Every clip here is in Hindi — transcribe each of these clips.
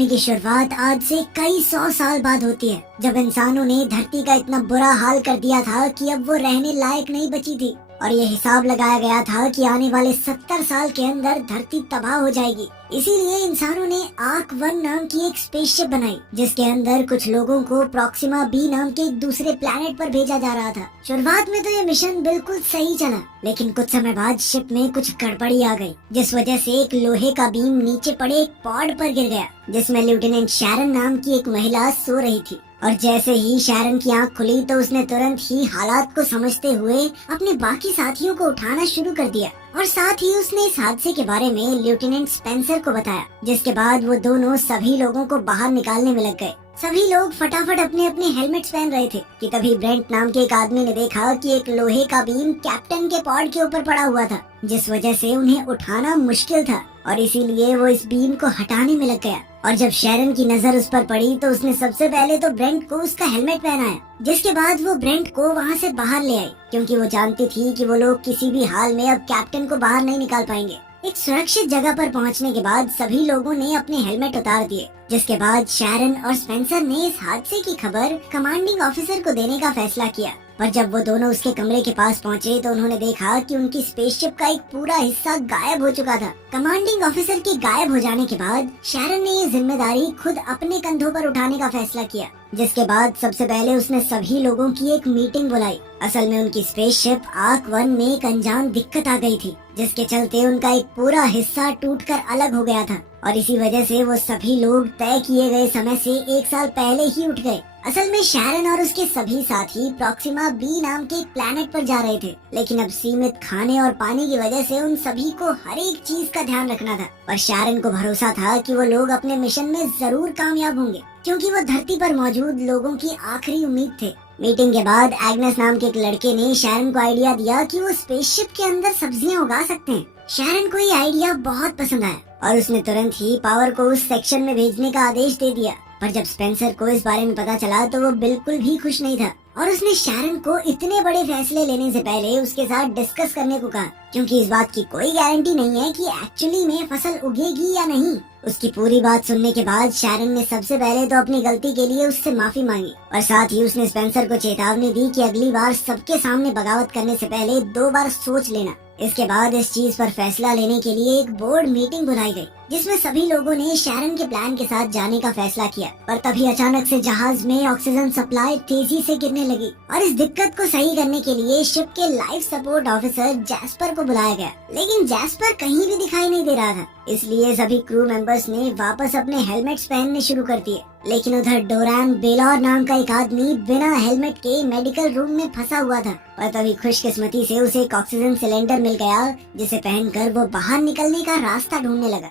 कहानी की शुरुआत आज से कई 100 साल बाद होती है, जब इंसानों ने धरती का इतना बुरा हाल कर दिया था कि अब वो रहने लायक नहीं बची थी और ये हिसाब लगाया गया था कि आने वाले 70 साल के अंदर धरती तबाह हो जाएगी। इसीलिए इंसानों ने आर्क 1 नाम की एक स्पेसशिप बनाई, जिसके अंदर कुछ लोगों को प्रॉक्सिमा बी नाम के एक दूसरे प्लेनेट पर भेजा जा रहा था। शुरुआत में तो ये मिशन बिल्कुल सही चला, लेकिन कुछ समय बाद शिप में कुछ गड़बड़ी आ गई, जिस वजह से एक लोहे का बीम नीचे पड़े एक पॉड पर गिर गया, जिसमें लेफ्टिनेंट शैरन नाम की एक महिला सो रही थी। और जैसे ही शैरन की आंख खुली तो उसने तुरंत ही हालात को समझते हुए अपने बाकी साथियों को उठाना शुरू कर दिया और साथ ही उसने इस हादसे के बारे में लेफ्टिनेंट स्पेंसर को बताया, जिसके बाद वो दोनों सभी लोगों को बाहर निकालने में लग गए। सभी लोग फटाफट अपने अपने हेलमेट्स पहन रहे थे कि तभी ब्रेंट नाम के एक आदमी ने देखा कि एक लोहे का बीम कैप्टन के पॉड के ऊपर पड़ा हुआ था, जिस वजह से उन्हें उठाना मुश्किल था और इसीलिए वो इस बीम को हटाने में लग गया। और जब शैरन की नजर उस पर पड़ी तो उसने सबसे पहले तो ब्रेंट को उसका हेलमेट पहनाया, जिसके बाद वो ब्रेंट को वहाँ से बाहर ले आई, क्योंकि वो जानती थी कि वो लोग किसी भी हाल में अब कैप्टन को बाहर नहीं निकाल पाएंगे। एक सुरक्षित जगह पर पहुंचने के बाद सभी लोगों ने अपने हेलमेट उतार दिए, जिसके बाद शैरन और स्पेंसर ने इस हादसे की खबर कमांडिंग ऑफिसर को देने का फैसला किया। पर जब वो दोनों उसके कमरे के पास पहुंचे तो उन्होंने देखा कि उनकी स्पेसशिप का एक पूरा हिस्सा गायब हो चुका था। कमांडिंग ऑफिसर के गायब हो जाने के बाद शैरन ने ये जिम्मेदारी खुद अपने कंधों पर उठाने का फैसला किया, जिसके बाद सबसे पहले उसने सभी लोगों की एक मीटिंग बुलाई। असल में उनकी स्पेसशिप आर्क 1 में एक अनजान दिक्कत आ गई थी, जिसके चलते उनका एक पूरा हिस्सा टूटकर अलग हो गया था और इसी वजह से वो सभी लोग तय किए गए समय से 1 साल पहले ही उठ गए। असल में शैरन और उसके सभी साथी प्रॉक्सिमा बी नाम के एक प्लेनेट पर जा रहे थे, लेकिन अब सीमित खाने और पानी की वजह से उन सभी को हर एक चीज का ध्यान रखना था। पर शैरन को भरोसा था कि वो लोग अपने मिशन में जरूर कामयाब होंगे, क्योंकि वो धरती पर मौजूद लोगों की आखिरी उम्मीद थे। मीटिंग के बाद एग्नेस नाम के एक लड़के ने शैरन को आइडिया दिया कि वो स्पेसशिप के अंदर सब्जियां उगा सकते हैं। शैरन को ये आइडिया बहुत पसंद आया और उसने तुरंत ही पावर को उस सेक्शन में भेजने का आदेश दे दिया। पर जब स्पेंसर को इस बारे में पता चला तो वो बिल्कुल भी खुश नहीं था और उसने शैरन को इतने बड़े फैसले लेने से पहले उसके साथ डिस्कस करने को कहा, क्योंकि इस बात की कोई गारंटी नहीं है कि एक्चुअली में फसल उगेगी या नहीं। उसकी पूरी बात सुनने के बाद शैरन ने सबसे पहले तो अपनी गलती के लिए उससे माफी मांगी और साथ ही उसने स्पेंसर को चेतावनी दी कि अगली बार सबके सामने बगावत करने से पहले 2 बार सोच लेना। इसके बाद इस चीज पर फैसला लेने के लिए एक बोर्ड मीटिंग बुलाई गई, जिसमें सभी लोगों ने शैरन के प्लान के साथ जाने का फैसला किया। पर तभी अचानक से जहाज में ऑक्सीजन सप्लाई तेजी से गिरने लगी और इस दिक्कत को सही करने के लिए शिप के लाइफ सपोर्ट ऑफिसर जैस्पर को बुलाया गया, लेकिन जैस्पर कहीं भी दिखाई नहीं दे रहा था। इसलिए सभी क्रू मेंबर्स ने वापस अपने हेलमेट्स पहनने शुरू कर दिए, लेकिन उधर डोरान बेलौर नाम का एक आदमी बिना हेलमेट के मेडिकल रूम में फंसा हुआ था और तभी खुशकिस्मती से उसे एक ऑक्सीजन सिलेंडर मिल गया, जिसे पहनकर वो बाहर निकलने का रास्ता ढूंढने लगा।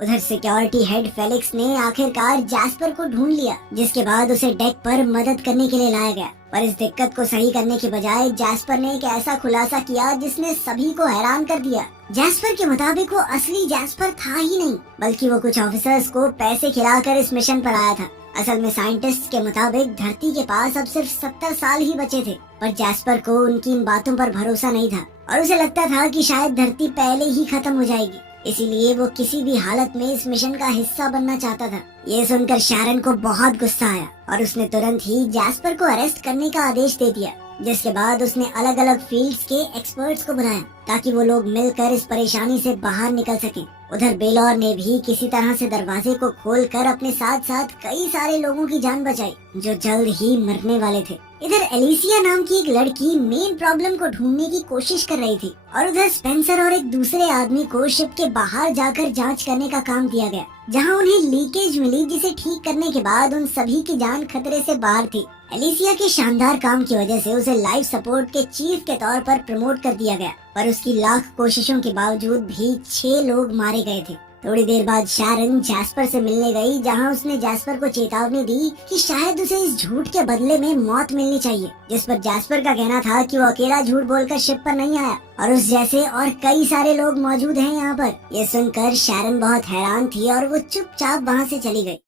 उधर सिक्योरिटी हेड फेलिक्स ने आखिरकार जैस्पर को ढूंढ लिया, जिसके बाद उसे डेक पर मदद करने के लिए लाया गया। पर इस दिक्कत को सही करने के बजाय जैस्पर ने एक ऐसा खुलासा किया जिसने सभी को हैरान कर दिया। जैस्पर के मुताबिक वो असली जैस्पर था ही नहीं, बल्कि वो कुछ ऑफिसर्स को पैसे खिलाकर इस मिशन पर आया था। असल में साइंटिस्ट के मुताबिक धरती के पास अब सिर्फ 70 साल ही बचे थे, पर जैस्पर को उनकी इन बातों पर भरोसा नहीं था और उसे लगता था कि शायद धरती पहले ही खत्म हो जाएगी। इसीलिए वो किसी भी हालत में इस मिशन का हिस्सा बनना चाहता था। ये सुनकर शैरन को बहुत गुस्सा आया और उसने तुरंत ही जैस्पर को अरेस्ट करने का आदेश दे दिया, जिसके बाद उसने अलग अलग फील्ड्स के एक्सपर्ट्स को बुलाया ताकि वो लोग मिलकर इस परेशानी से बाहर निकल सकें। उधर बेलौर ने भी किसी तरह से दरवाजे को खोलकर अपने साथ साथ कई सारे लोगों की जान बचाई जो जल्द ही मरने वाले थे। इधर एलिसिया नाम की एक लड़की मेन प्रॉब्लम को ढूंढने की कोशिश कर रही थी और उधर स्पेंसर और एक दूसरे आदमी को शिप के बाहर जाकर जांच करने का काम दिया गया, जहां उन्हें लीकेज मिली, जिसे ठीक करने के बाद उन सभी की जान खतरे से बाहर थी। एलिसिया के शानदार काम की वजह से उसे लाइफ सपोर्ट के चीफ के तौर पर प्रमोट कर दिया गया, पर उसकी लाख कोशिशों के बावजूद भी 6 लोग मारे गए थे। थोड़ी देर बाद शैरन जैस्पर से मिलने गई, जहां उसने जैस्पर को चेतावनी दी कि शायद उसे इस झूठ के बदले में मौत मिलनी चाहिए, जिस पर जैस्पर का कहना था कि वो अकेला झूठ बोलकर शिप पर नहीं आया और उस जैसे और कई सारे लोग मौजूद हैं यहाँ पर। ये सुनकर शैरन बहुत हैरान थी और वो चुपचाप वहाँ से चली गई।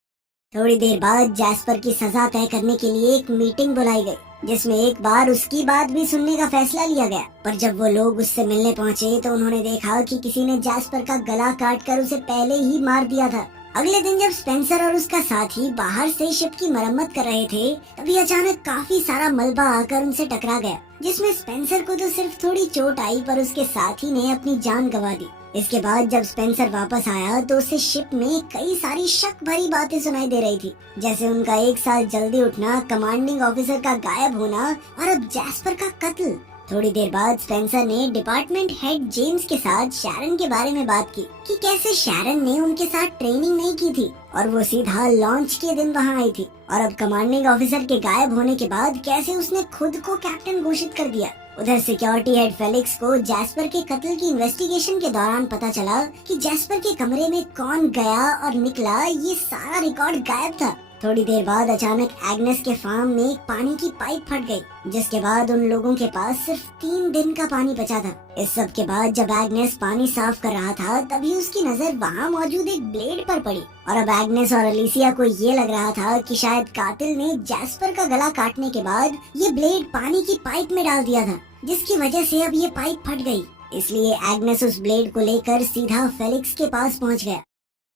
थोड़ी देर बाद जैस्पर की सजा तय करने के लिए एक मीटिंग बुलाई गई, जिसमें एक बार उसकी बात भी सुनने का फैसला लिया गया। पर जब वो लोग उससे मिलने पहुंचे तो उन्होंने देखा कि किसी ने जैस्पर का गला काटकर उसे पहले ही मार दिया था अगले दिन जब स्पेंसर और उसका साथी बाहर से शिप की मरम्मत कर रहे थे, तभी अचानक काफी सारा मलबा आकर उनसे टकरा गया, जिसमें स्पेंसर को तो सिर्फ थोड़ी चोट आई पर उसके साथी ने अपनी जान गंवा दी। इसके बाद जब स्पेंसर वापस आया तो उसे शिप में कई सारी शक भरी बातें सुनाई दे रही थी, जैसे उनका एक साल जल्दी उठना, कमांडिंग ऑफिसर का गायब होना और अब जैस्पर का कत्ल। थोड़ी देर बाद स्पेंसर ने डिपार्टमेंट हेड जेम्स के साथ शैरन के बारे में बात की कि कैसे शैरन ने उनके साथ ट्रेनिंग नहीं की थी और वो सीधा लॉन्च के दिन वहाँ आई थी, और अब कमांडिंग ऑफिसर के गायब होने के बाद कैसे उसने खुद को कैप्टन घोषित कर दिया। उधर सिक्योरिटी हेड फेलिक्स को जैस्पर के कत्ल की इन्वेस्टिगेशन के दौरान पता चला कि जैस्पर के कमरे में कौन गया और निकला, ये सारा रिकॉर्ड गायब था। थोड़ी देर बाद अचानक एग्नेस के फार्म में एक पानी की पाइप फट गई, जिसके बाद उन लोगों के पास सिर्फ 3 दिन का पानी बचा था। इस सब के बाद जब एग्नेस पानी साफ कर रहा था, तभी उसकी नजर वहाँ मौजूद एक ब्लेड पर पड़ी, और अब एग्नेस और अलिसिया को ये लग रहा था कि शायद कातिल ने जैस्पर का गला काटने के बाद ये ब्लेड पानी की पाइप में डाल दिया था, जिसकी वजह से अब ये पाइप फट गई। इसलिए एग्नेस उस ब्लेड को लेकर सीधा फेलिक्स के पास पहुँच गया।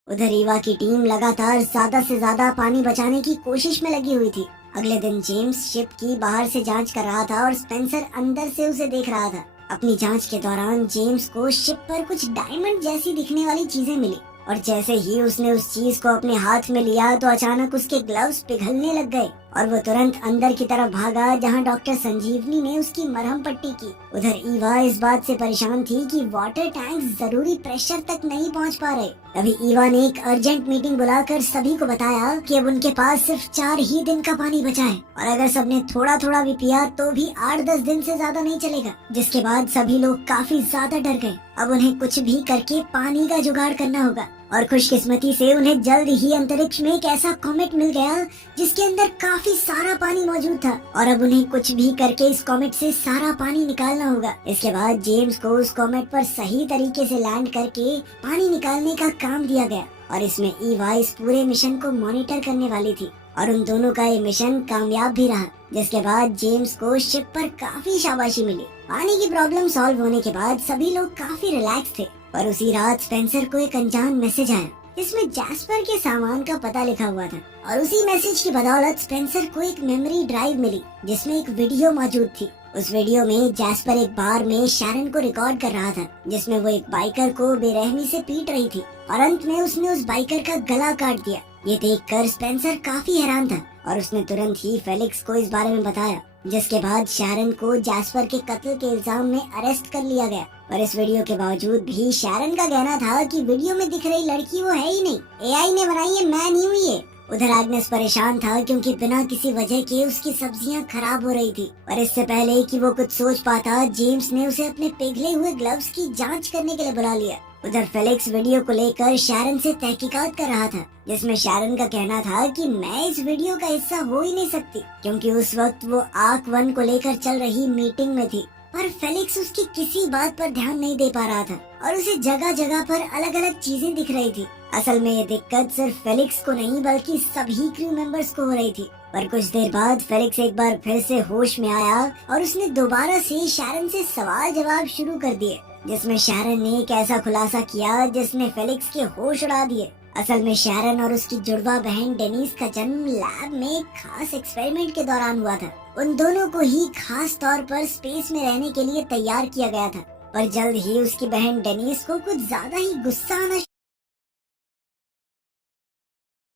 उधर ईवा की टीम लगातार ज्यादा से ज्यादा पानी बचाने की कोशिश में लगी हुई थी। अगले दिन जेम्स शिप की बाहर से जांच कर रहा था और स्पेंसर अंदर से उसे देख रहा था। अपनी जांच के दौरान जेम्स को शिप पर कुछ डायमंड जैसी दिखने वाली चीजें मिली, और जैसे ही उसने उस चीज को अपने हाथ में लिया तो अचानक उसके ग्लव्स पिघलने लग गए और वो तुरंत अंदर की तरफ भागा, जहां डॉक्टर संजीवनी ने उसकी मरहम पट्टी की। उधर ईवा इस बात से परेशान थी कि वाटर टैंक जरूरी प्रेशर तक नहीं पहुंच पा रहे। तभी ईवा ने एक अर्जेंट मीटिंग बुलाकर सभी को बताया कि अब उनके पास सिर्फ 4 ही दिन का पानी बचा है, और अगर सबने थोड़ा थोड़ा भी पिया तो भी 8-10 दिन से ज्यादा नहीं चलेगा। जिसके बाद सभी लोग काफी ज्यादा डर गए। अब उन्हें कुछ भी करके पानी का जुगाड़ करना होगा, और खुशकिस्मती से उन्हें जल्द ही अंतरिक्ष में एक ऐसा कॉमेट मिल गया जिसके अंदर काफी सारा पानी मौजूद था, और अब उन्हें कुछ भी करके इस कॉमेट से सारा पानी निकालना होगा। इसके बाद जेम्स को उस कॉमेट पर सही तरीके से लैंड करके पानी निकालने का काम दिया गया, और इसमें ईवा इस पूरे मिशन को मॉनिटर करने वाली थी, और उन दोनों का ये मिशन कामयाब भी रहा। जिसके बाद जेम्स को शिप पर काफी शाबाशी मिली। पानी की प्रॉब्लम सॉल्व होने के बाद सभी लोग काफी रिलैक्स थे, पर उसी रात स्पेंसर को एक अनजान मैसेज आया, इसमें जैस्पर के सामान का पता लिखा हुआ था, और उसी मैसेज की बदौलत स्पेंसर को एक मेमोरी ड्राइव मिली जिसमें एक वीडियो मौजूद थी। उस वीडियो में जैस्पर एक बार में शैरन को रिकॉर्ड कर रहा था, जिसमें वो एक बाइकर को बेरहमी से पीट रही थी, और अंत में उसने उस बाइकर का गला काट दिया। ये देखकर स्पेंसर काफी हैरान था, और उसने तुरंत ही फेलिक्स को इस बारे में बताया, जिसके बाद शैरन को जैस्पर के कत्ल के इल्जाम में अरेस्ट कर लिया गया। और इस वीडियो के बावजूद भी शैरन का कहना था कि वीडियो में दिख रही लड़की वो है ही नहीं, एआई ने बनाई है, मैं नहीं हुई है। उधर एग्नेस परेशान था क्योंकि बिना किसी वजह के उसकी सब्जियां खराब हो रही थी, और इससे पहले कि वो कुछ सोच पाता, जेम्स ने उसे अपने पिघले हुए ग्लव्स की जांच करने के लिए बुला लिया। उधर फेलिक्स वीडियो को लेकर शैरन से तहकीकात कर रहा था, जिसमें शैरन का कहना था कि मैं इस वीडियो का हिस्सा हो ही नहीं सकती, क्योंकि उस वक्त वो आर्क 1 को लेकर चल रही मीटिंग में थी। पर फेलिक्स उसकी किसी बात पर ध्यान नहीं दे पा रहा था, और उसे जगह जगह पर अलग अलग चीजें दिख रही थी। असल में ये दिक्कत सिर्फ फेलिक्स को नहीं बल्कि सभी क्रू मेंबर्स को हो रही थी। पर कुछ देर बाद फेलिक्स एक बार फिर से होश में आया, और उसने दोबारा से शैरन से सवाल जवाब शुरू कर दिए, जिसमें शैरन ने एक ऐसा खुलासा किया जिसने फेलिक्स के होश उड़ा दिए। असल में शैरन और उसकी जुड़वा बहन डेनिस का जन्म लैब में एक खास एक्सपेरिमेंट के दौरान हुआ था। उन दोनों को ही खास तौर पर स्पेस में रहने के लिए तैयार किया गया था, पर जल्द ही उसकी बहन डेनिस को कुछ ज्यादा ही गुस्सा आना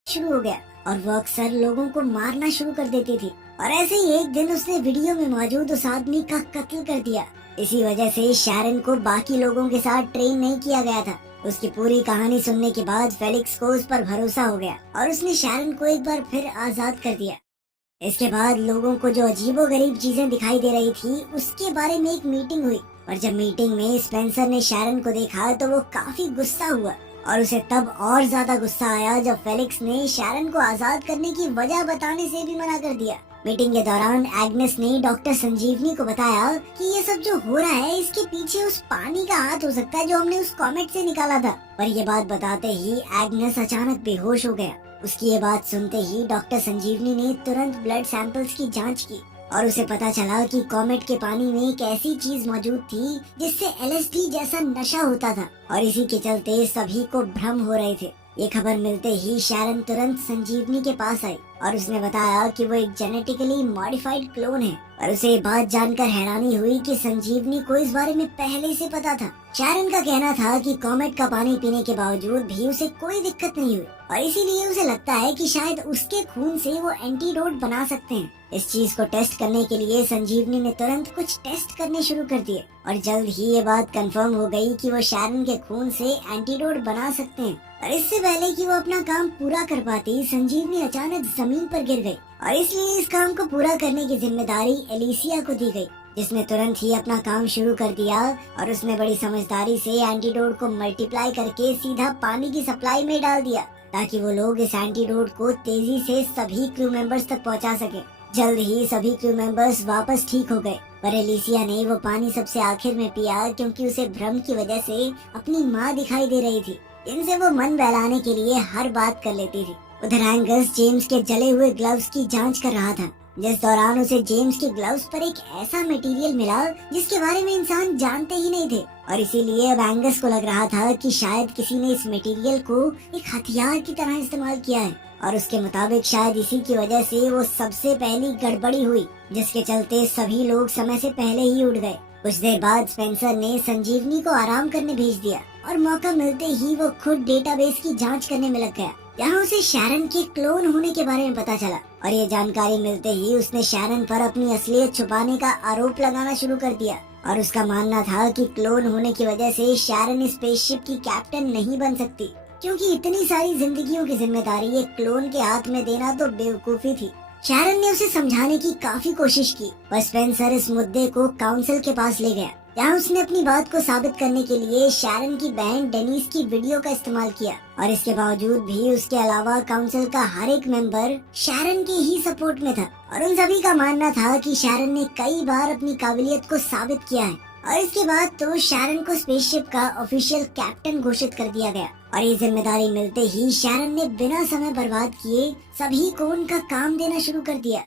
शुरू हो गया, और वो अक्सर लोगों को मारना शुरू कर देती थी। और ऐसे ही एक दिन उसने वीडियो में मौजूद उस आदमी का कत्ल कर दिया। इसी वजह से शैरन को बाकी लोगों के साथ ट्रेन नहीं किया गया था। उसकी पूरी कहानी सुनने के बाद फेलिक्स को उस पर भरोसा हो गया, और उसने शैरन को एक बार फिर आजाद कर दिया। इसके बाद लोगों को जो अजीबोगरीब चीजें दिखाई दे रही थी, उसके बारे में एक मीटिंग हुई, और जब मीटिंग में स्पेंसर ने शैरन को देखा तो वो काफी गुस्सा हुआ, और उसे तब और ज्यादा गुस्सा आया जब फेलिक्स ने शैरन को आजाद करने की वजह बताने से भी मना कर दिया। मीटिंग के दौरान एग्नेस ने डॉक्टर संजीवनी को बताया कि ये सब जो हो रहा है, इसके पीछे उस पानी का हाथ हो सकता है जो हमने उस कॉमेट से निकाला था। पर ये बात बताते ही एग्नेस अचानक बेहोश हो गया। उसकी ये बात सुनते ही डॉक्टर संजीवनी ने तुरंत ब्लड सैंपल्स की जांच की, और उसे पता चला कि कॉमेट के पानी में एक ऐसी चीज मौजूद थी जिससे एलएसडी जैसा नशा होता था, और इसी के चलते सभी को भ्रम हो रहे थे। ये खबर मिलते ही शैरन तुरंत संजीवनी के पास आई और उसने बताया कि वो एक जेनेटिकली मॉडिफाइड क्लोन है। और उसे ये बात जानकर हैरानी हुई कि संजीवनी को इस बारे में पहले से पता था। शैरन का कहना था कि कॉमेट का पानी पीने के बावजूद भी उसे कोई दिक्कत नहीं हुई और इसीलिए उसे लगता है कि शायद उसके खून से वो एंटीडोट बना सकते हैं। इस चीज को टेस्ट करने के लिए संजीवनी ने तुरंत कुछ टेस्ट करने शुरू कर दिए और जल्द ही ये बात कंफर्म हो गई कि वो शैरन के खून से एंटीडोट बना सकते हैं। और इससे पहले कि वो अपना काम पूरा कर पाती, संजीवनी अचानक जमीन पर गिर गई और इसलिए इस काम को पूरा करने की जिम्मेदारी एलिसिया को दी गई, जिसने तुरंत ही अपना काम शुरू कर दिया और उसने बड़ी समझदारी से एंटीडोट को मल्टीप्लाई करके सीधा पानी की सप्लाई में डाल दिया ताकि वो लोग इस एंटीडोट को तेजी से सभी क्रू मेंबर्स तक पहुंचा सके। जल्द ही सभी क्रू मेंबर्स वापस ठीक हो गए, पर एलिसिया ने वो पानी सबसे आखिर में पिया क्योंकि उसे भ्रम की वजह से अपनी माँ दिखाई दे रही थी, जिनसे वो मन बहलाने के लिए हर बात कर लेती थी। उधर एंगस जेम्स के जले हुए ग्लव्स की जांच कर रहा था, जिस दौरान उसे जेम्स के ग्लव्स पर एक ऐसा मटेरियल मिला जिसके बारे में इंसान जानते ही नहीं थे और इसीलिए अब एंगस को लग रहा था कि शायद किसी ने इस मटेरियल को एक हथियार की तरह इस्तेमाल किया है और उसके मुताबिक शायद इसी की वजह से वो सबसे पहली गड़बड़ी हुई, जिसके चलते सभी लोग समय से पहले ही उठ गए। कुछ देर बाद स्पेंसर ने संजीवनी को आराम करने भेज दिया और मौका मिलते ही वो खुद डेटाबेस की जांच करने में लग गया, जहाँ उसे शैरन के क्लोन होने के बारे में पता चला और ये जानकारी मिलते ही उसने शैरन पर अपनी असलियत छुपाने का आरोप लगाना शुरू कर दिया और उसका मानना था कि क्लोन होने की वजह से शैरन स्पेसशिप की कैप्टन नहीं बन सकती, क्योंकि इतनी सारी जिंदगियों की जिम्मेदारी एक क्लोन के हाथ में देना तो बेवकूफी थी। शैरन ने उसे समझाने की काफी कोशिश की, पर स्पेंसर इस मुद्दे को काउंसिल के पास ले गया, जहाँ उसने अपनी बात को साबित करने के लिए शैरन की बहन डेनिस की वीडियो का इस्तेमाल किया और इसके बावजूद भी उसके अलावा काउंसिल का हर एक मेंबर शैरन के ही सपोर्ट में था और उन सभी का मानना था कि शैरन ने कई बार अपनी काबिलियत को साबित किया है। और इसके बाद तो शैरन को स्पेसशिप का ऑफिशियल कैप्टन घोषित कर दिया गया और ये जिम्मेदारी मिलते ही शैरन ने बिना समय बर्बाद किए सभी को उनका काम देना शुरू कर दिया।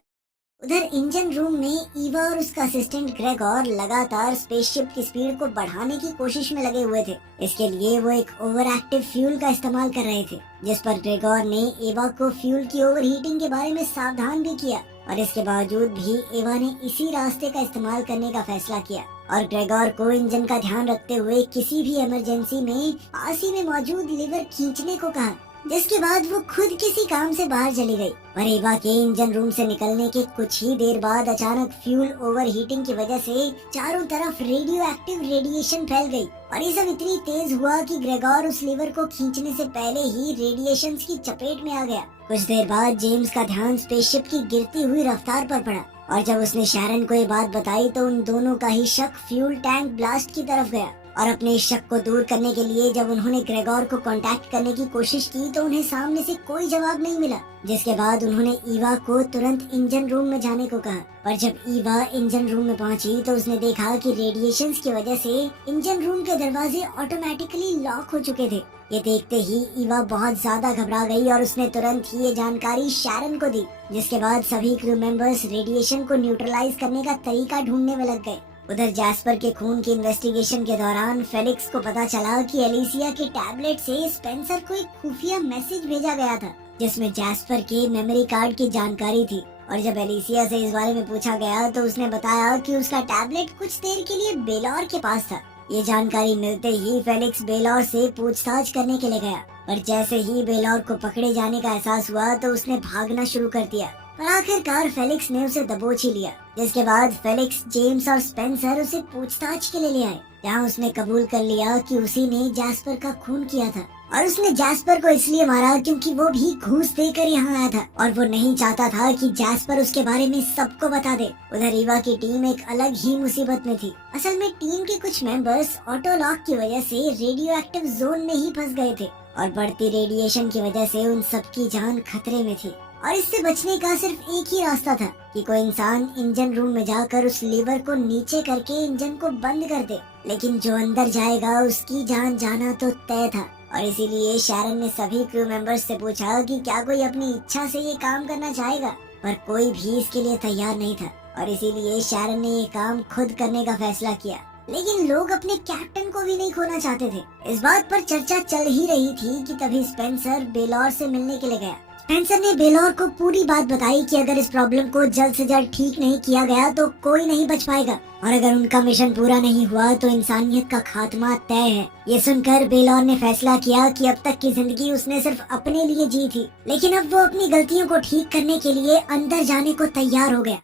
उधर इंजन रूम में ईवा और उसका असिस्टेंट ग्रेगोर लगातार स्पेसशिप की स्पीड को बढ़ाने की कोशिश में लगे हुए थे। इसके लिए वो एक ओवर एक्टिव फ्यूल का इस्तेमाल कर रहे थे, जिस पर ग्रेगोर ने ईवा को फ्यूल की ओवरहीटिंग के बारे में सावधान भी किया और इसके बावजूद भी ईवा ने इसी रास्ते का इस्तेमाल करने का फैसला किया और ग्रेगोर को इंजन का ध्यान रखते हुए किसी भी इमरजेंसी में पास ही में मौजूद लीवर खींचने को कहा, जिसके बाद वो खुद किसी काम से बाहर चली गई। पर ईवा के इंजन रूम से निकलने के कुछ ही देर बाद अचानक फ्यूल ओवरहीटिंग की वजह से चारों तरफ रेडियो एक्टिव रेडिएशन फैल गई और ये सब इतनी तेज हुआ कि ग्रेगोर उस लीवर को खींचने से पहले ही रेडिएशन की चपेट में आ गया। कुछ देर बाद जेम्स का ध्यान स्पेसशिप की गिरती हुई रफ्तार पर पड़ा और जब उसने शैरन को ये बात बताई तो उन दोनों का ही शक फ्यूल टैंक ब्लास्ट की तरफ गया और अपने इस शक को दूर करने के लिए जब उन्होंने ग्रेगोर को कांटेक्ट करने की कोशिश की तो उन्हें सामने से कोई जवाब नहीं मिला, जिसके बाद उन्होंने ईवा को तुरंत इंजन रूम में जाने को कहा। पर जब ईवा इंजन रूम में पहुंची तो उसने देखा कि रेडिएशंस की वजह से इंजन रूम के दरवाजे ऑटोमेटिकली लॉक हो चुके थे। ये देखते ही ईवा बहुत ज्यादा घबरा गई और उसने तुरंत ही ये जानकारी शैरन को दी, जिसके बाद सभी क्रू मेंबर्स रेडिएशन को न्यूट्रलाइज करने का तरीका ढूंढने में लग गए। उधर जैस्पर के खून की इन्वेस्टिगेशन के दौरान फेलिक्स को पता चला कि एलिसिया के टैबलेट से स्पेंसर को एक खुफिया मैसेज भेजा गया था, जिसमें जैस्पर के मेमोरी कार्ड की जानकारी थी और जब एलिसिया से इस बारे में पूछा गया तो उसने बताया कि उसका टैबलेट कुछ देर के लिए बेलौर के पास था। ये जानकारी मिलते ही फेलिक्स बेलौर से पूछताछ करने के लिए गया, पर जैसे ही बेलौर को पकड़े जाने का एहसास हुआ तो उसने भागना शुरू कर दिया, पर आखिरकार फेलिक्स ने उसे दबोच ही लिया। जिसके बाद फेलिक्स, जेम्स और स्पेंसर उसे पूछताछ के लिए ले आए, जहाँ उसने कबूल कर लिया कि उसी ने जैस्पर का खून किया था और उसने जैस्पर को इसलिए मारा क्योंकि वो भी घूस देकर यहाँ आया था और वो नहीं चाहता था कि जैस्पर उसके बारे में सबको बता दे। उधर ईवा की टीम एक अलग ही मुसीबत में थी। असल में टीम के कुछ मेंबर्स ऑटो लॉक की वजह से रेडियो एक्टिव जोन में ही फंस गए थे और बढ़ती रेडिएशन की वजह से उन सबकी जान खतरे में थी और इससे बचने का सिर्फ एक ही रास्ता था कि कोई इंसान इंजन रूम में जाकर उस लीवर को नीचे करके इंजन को बंद कर दे, लेकिन जो अंदर जाएगा उसकी जान जाना तो तय था। और इसीलिए शैरन ने सभी क्रू मेंबर्स से पूछा कि क्या कोई अपनी इच्छा से ये काम करना चाहेगा, पर कोई भी इसके लिए तैयार नहीं था और इसीलिए शैरन ने ये काम खुद करने का फैसला किया। लेकिन लोग अपने कैप्टन को भी नहीं खोना चाहते थे। इस बात पर चर्चा चल ही रही थी कि तभी स्पेंसर बेलौर से मिलने के लिए गया। स्पेंसर ने बेलौर को पूरी बात बताई कि अगर इस प्रॉब्लम को जल्द से जल्द ठीक नहीं किया गया तो कोई नहीं बच पाएगा और अगर उनका मिशन पूरा नहीं हुआ तो इंसानियत का खात्मा तय है। ये सुनकर बेलौर ने फैसला किया कि अब तक की जिंदगी उसने सिर्फ अपने लिए जी थी, लेकिन अब वो अपनी गलतियों को ठीक करने के लिए अंदर जाने को तैयार हो गया।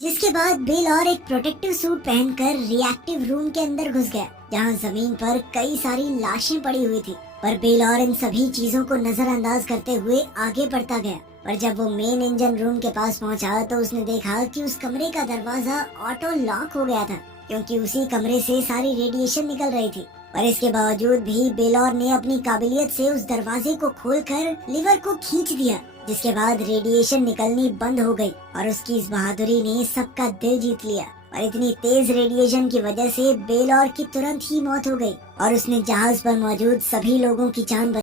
जिसके बाद बेलौर एक प्रोटेक्टिव सूट पहनकर रिएक्टिव रूम के अंदर घुस गया, जहां जमीन पर कई सारी लाशें पड़ी हुई थी। पर बेलौर इन सभी चीजों को नजरअंदाज करते हुए आगे बढ़ता गया। पर जब वो मेन इंजन रूम के पास पहुंचा तो उसने देखा कि उस कमरे का दरवाजा ऑटो लॉक हो गया था, क्योंकि उसी कमरे से सारी रेडिएशन निकल रही थी। पर इसके बावजूद भी बेलौर ने अपनी काबिलियत से उस दरवाजे को खोलकर लीवर को खींच दिया, जिसके बाद रेडिएशन निकलनी बंद हो गई और उसकी इस बहादुरी ने सबका दिल जीत लिया। और इतनी तेज रेडिएशन की वजह से बेलौर की तुरंत ही मौत हो गई और उसने जहाज पर मौजूद सभी लोगों की जान